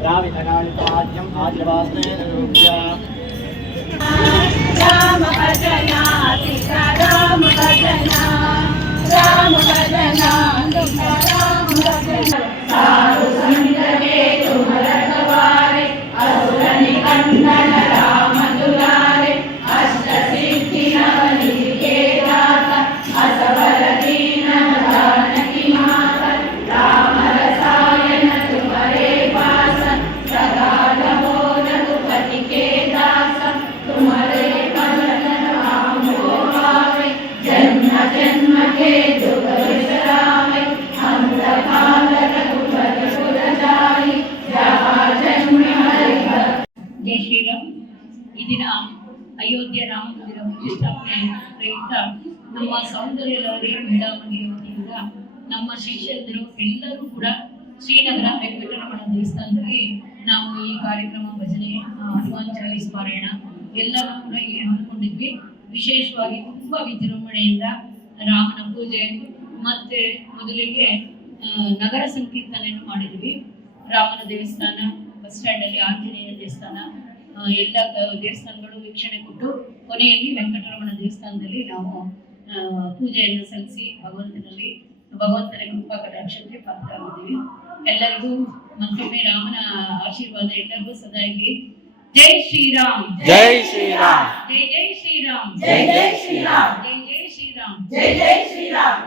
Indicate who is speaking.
Speaker 1: द्राविधकालिकाज्यम् आदिवास्तेन रूप्या ಅಯೋಧ್ಯೆ ರಾಮ ಮಂದಿರ ಪ್ರತಿಷ್ಠಾಪನೆ ಪ್ರಯುಕ್ತ ನಮ್ಮ ಸೌಂದರ್ಯ ಲಹರಿ ಮಹಿಳಾ ವತಿಯಿಂದ ನಮ್ಮ ಶಿಷ್ಯಂದರು ಎಲ್ಲರೂ ಕೂಡ ಶ್ರೀನಗರ ವೆಂಕಟರಮಣ ದೇವಸ್ಥಾನದಲ್ಲಿ ನಾವು ಈ ಕಾರ್ಯಕ್ರಮ ಭಜನೆ ಹನುಮಾನ್ ಚಾಲೀಸ್ ಪಾರಾಯಣ ಎಲ್ಲರೂ ಕೂಡ ಇಲ್ಲಿ ಹಮ್ಮಿಕೊಂಡಿದ್ವಿ. ವಿಶೇಷವಾಗಿ ತುಂಬಾ ವಿಜೃಂಭಣೆಯಿಂದ ರಾಮನ ಪೂಜೆ ಮತ್ತೆ ಮೊದಲಿಗೆ ನಗರ ಸಂಕೀರ್ತನೆಯನ್ನು ಮಾಡಿದ್ವಿ. ರಾಮನ ದೇವಸ್ಥಾನ, ಬಸ್ ಸ್ಟ್ಯಾಂಡಲ್ಲಿ ಆಂಜನೇಯ ದೇವಸ್ಥಾನ ಎಲ್ಲ ದೇವಸ್ಥಾನಗಳು ವೀಕ್ಷಣೆ ಕೊಟ್ಟು ಕೊನೆಯಲ್ಲಿ ವೆಂಕಟರಮಣ ದೇವಸ್ಥಾನದಲ್ಲಿ ನಾವು ಆ, ಪೂಜೆಯನ್ನು ಸಲ್ಲಿಸಿ ಭಗವಂತನಲ್ಲಿ ಭಗವಂತನ ಕೃಪಾ ಕಟಾಕ್ಷಕ್ಕೆ ಪಾತ್ರರಾಗಿದ್ದೀವಿ. ಎಲ್ಲರಿಗೂ ಮತ್ತೊಮ್ಮೆ ರಾಮನ ಆಶೀರ್ವಾದ ಎಲ್ಲರಿಗೂ ಸದಾ ಇರಲಿ. ಜೈ ಶ್ರೀರಾಮ್. ಜೈ ಶ್ರೀರಾಮ್.
Speaker 2: ಜೈ ಜೈ ಶ್ರೀರಾಮ್.
Speaker 1: ಜೈ ಜೈ ಶ್ರೀರಾಮ್.
Speaker 2: ಜೈ ಜೈ ಶ್ರೀರಾಮ್.
Speaker 1: ಜೈ ಜೈ ಶ್ರೀರಾಮ್.